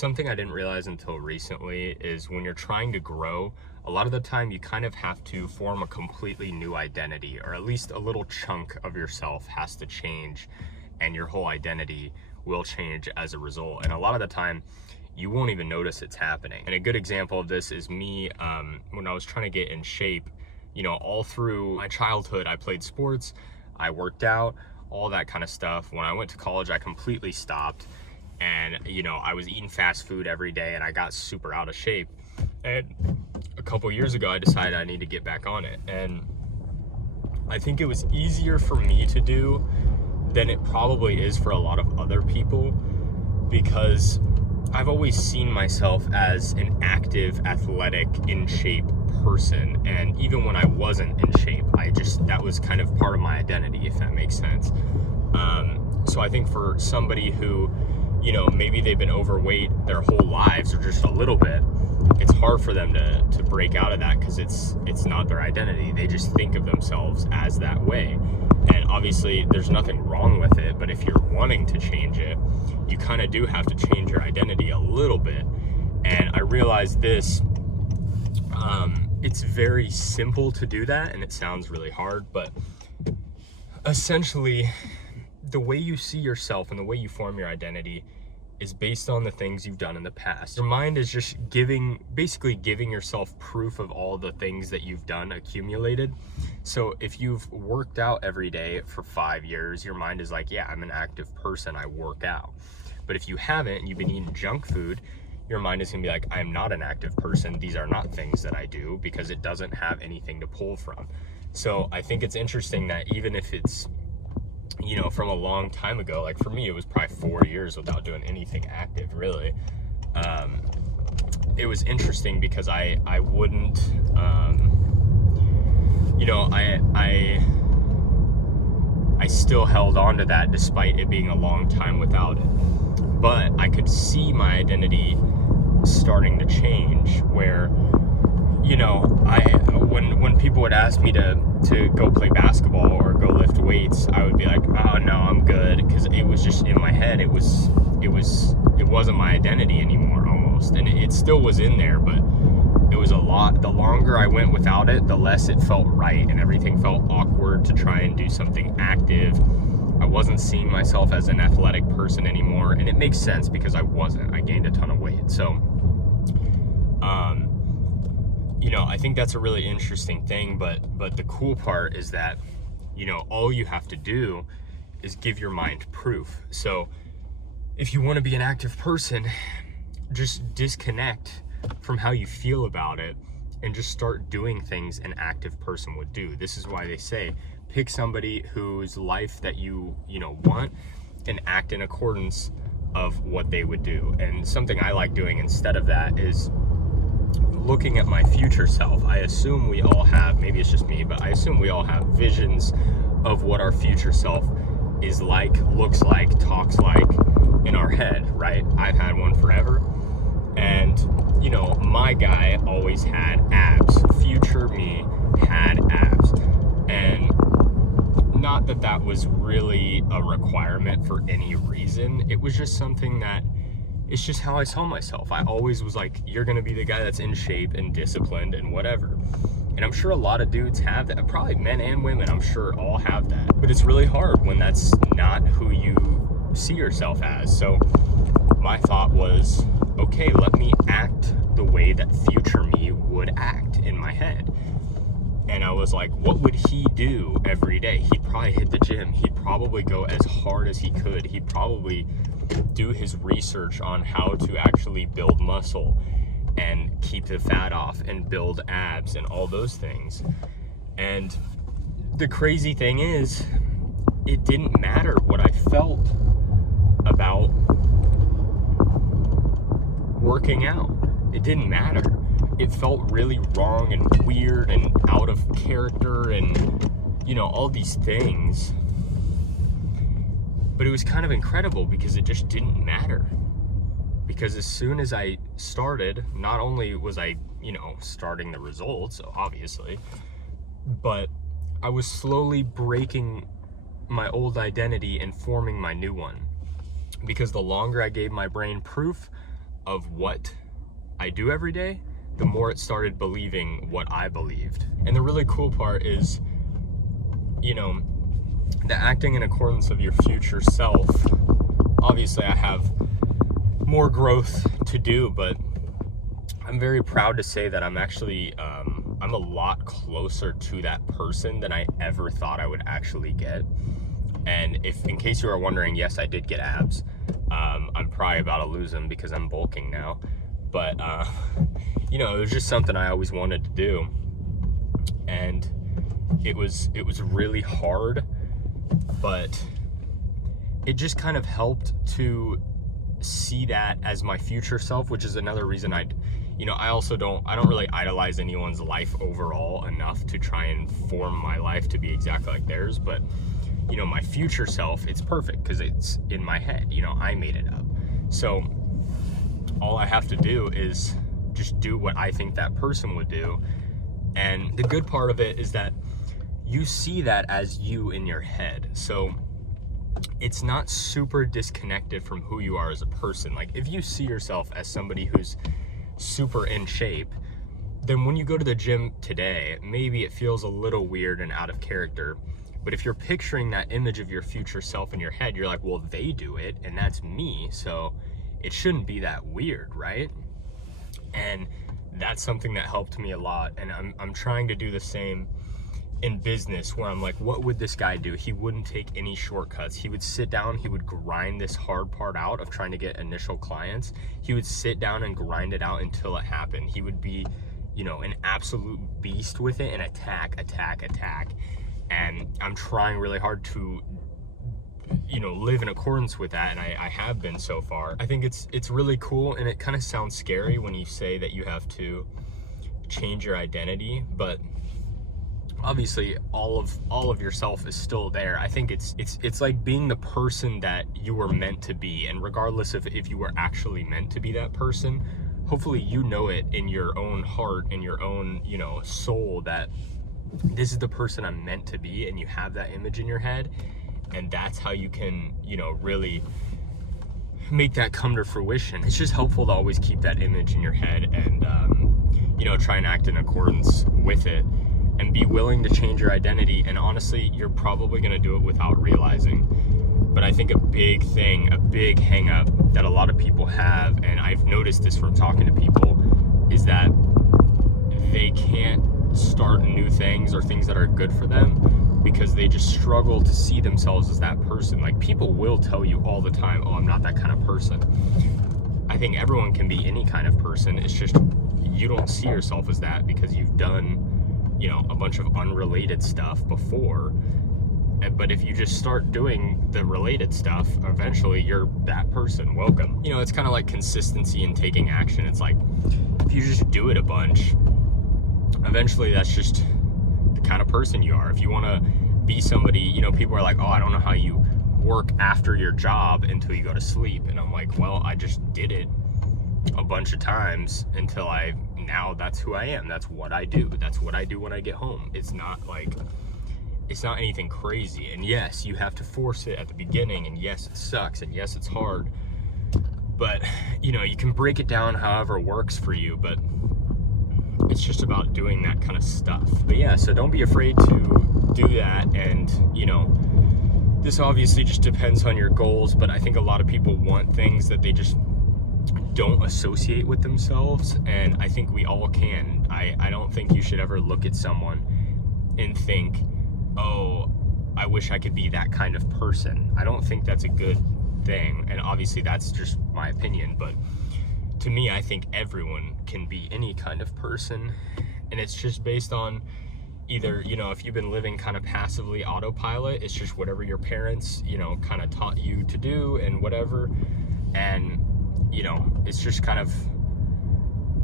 Something I didn't realize until recently is when you're trying to grow, a lot of the time you kind of have to form a completely new identity, or at least a little chunk of yourself has to change, and your whole identity will change as a result. And a lot of the time you won't even notice it's happening. And a good example of this is me when I was trying to get in shape. All through my childhood I played sports, I worked out, all that kind of stuff. When I went to college I completely stopped, and I was eating fast food every day and I got super out of shape. And a couple years ago I decided I need to get back on it, and I think it was easier for me to do than it probably is for a lot of other people, because I've always seen myself as an active, athletic, in shape person. And even when I wasn't in shape, that was kind of part of my identity, if that makes sense. So I think for somebody who, maybe they've been overweight their whole lives or just a little bit, it's hard for them to break out of that, because it's not their identity. They just think of themselves as that way. And obviously there's nothing wrong with it, but if you're wanting to change it, you kind of do have to change your identity a little bit. And I realized this, it's very simple to do that, and it sounds really hard, but essentially the way you see yourself and the way you form your identity is based on the things you've done in the past. Your mind is just basically giving yourself proof of all the things that you've done accumulated. So if you've worked out every day for 5 years, your mind is like, yeah, I'm an active person, I work out. But if you haven't and you've been eating junk food, your mind is gonna be like, I'm not an active person, these are not things that I do, because it doesn't have anything to pull from. So I think it's interesting that even if it's from a long time ago, like for me it was probably 4 years without doing anything active really. It was interesting because I wouldn't I still held on to that despite it being a long time without it. But I could see my identity starting to change, where when people would ask me to go play basketball or go lift weights, I would be like, oh no, I'm good, because it was just in my head. It wasn't my identity anymore, almost. And it still was in there, but it was a lot. The longer I went without it, the less it felt right, and everything felt awkward to try and do something active. I wasn't seeing myself as an athletic person anymore, and it makes sense because I wasn't. I gained a ton of weight. So I think that's a really interesting thing, but the cool part is that all you have to do is give your mind proof. So if you want to be an active person, just disconnect from how you feel about it and just start doing things an active person would do. This is why they say pick somebody whose life that you want, and act in accordance of what they would do. And something I like doing instead of that is looking at my future self. I assume we all have, maybe it's just me, but I assume we all have visions of what our future self is like, looks like, talks like in our head, right? I've had one forever. And my guy always had abs. Future me had abs. And not that that was really a requirement for any reason. It was just something that, it's just how I saw myself. I always was like, you're gonna be the guy that's in shape and disciplined and whatever. And I'm sure a lot of dudes have that, probably men and women, I'm sure all have that. But it's really hard when that's not who you see yourself as. So my thought was, okay, let me act the way that future me would act in my head. And I was like, what would he do every day? He'd probably hit the gym. He'd probably go as hard as he could. He'd probably do his research on how to actually build muscle and keep the fat off and build abs and all those things. And the crazy thing is, it didn't matter what I felt about working out. It didn't matter. It felt really wrong and weird and out of character and all these things. But it was kind of incredible because it just didn't matter. Because as soon as I started, not only was I, starting the results, obviously, but I was slowly breaking my old identity and forming my new one. Because the longer I gave my brain proof of what I do every day, the more it started believing what I believed. And the really cool part is, you know, the acting in accordance of your future self. Obviously, I have more growth to do, but I'm very proud to say that I'm actually, I'm a lot closer to that person than I ever thought I would actually get. And if, in case you are wondering, yes, I did get abs. I'm probably about to lose them because I'm bulking now. But, you know, it was just something I always wanted to do. And it was really hard, but it just kind of helped to see that as my future self, which is another reason I don't really idolize anyone's life overall enough to try and form my life to be exactly like theirs. But, you know, my future self, it's perfect because it's in my head. You know, I made it up. So all I have to do is just do what I think that person would do. And the good part of it is that you see that as you in your head. So it's not super disconnected from who you are as a person. Like, if you see yourself as somebody who's super in shape, then when you go to the gym today, maybe it feels a little weird and out of character. But if you're picturing that image of your future self in your head, you're like, well, they do it and that's me, so it shouldn't be that weird, right? And that's something that helped me a lot. And I'm trying to do the same in business, where I'm like, what would this guy do? He wouldn't take any shortcuts. He would sit down, he would grind this hard part out of trying to get initial clients. He would sit down and grind it out until it happened. He would be, you know, an absolute beast with it and attack. And I'm trying really hard to, you know, live in accordance with that, and I have been so far. I think it's really cool, and it kind of sounds scary when you say that you have to change your identity, but obviously all of yourself is still there. I think it's like being the person that you were meant to be, and regardless of if you were actually meant to be that person, hopefully you know it in your own heart, in your own, you know, soul, that this is the person I'm meant to be, and you have that image in your head. And that's how you can, you know, really make that come to fruition. It's just helpful to always keep that image in your head and, you know, try and act in accordance with it, and be willing to change your identity. And honestly, you're probably going to do it without realizing. But I think a big thing, a big hang up that a lot of people have, and I've noticed this from talking to people, is that they can't start new things or things that are good for them because they just struggle to see themselves as that person. Like, people will tell you all the time, oh, I'm not that kind of person. I think everyone can be any kind of person. It's just you don't see yourself as that because you've done, you know, a bunch of unrelated stuff before. But if you just start doing the related stuff, eventually you're that person. Welcome. You know, it's kind of like consistency and taking action. It's like, if you just do it a bunch, eventually that's just the kind of person you are. If you want to be somebody, you know, people are like, oh, I don't know how you work after your job until you go to sleep. And I'm like, well, I just did it a bunch of times until now that's who I am. That's what I do. That's what I do when I get home. It's not like, it's not anything crazy. And yes, you have to force it at the beginning, and yes, it sucks, and yes, it's hard. But, you know, you can break it down however works for you, but it's just about doing that kind of stuff. But yeah, so don't be afraid to do that. And, you know, this obviously just depends on your goals, but I think a lot of people want things that they just don't associate with themselves, and I think we all can. I don't think you should ever look at someone and think, oh, I wish I could be that kind of person. I don't think that's a good thing, and obviously that's just my opinion, but to me, I think everyone can be any kind of person, and it's just based on either, you know, if you've been living kind of passively autopilot, it's just whatever your parents, you know, kind of taught you to do and whatever, and, you know, it's just kind of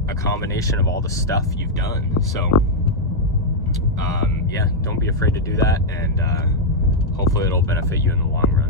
a combination of all the stuff you've done. So, yeah, don't be afraid to do that, and hopefully it'll benefit you in the long run.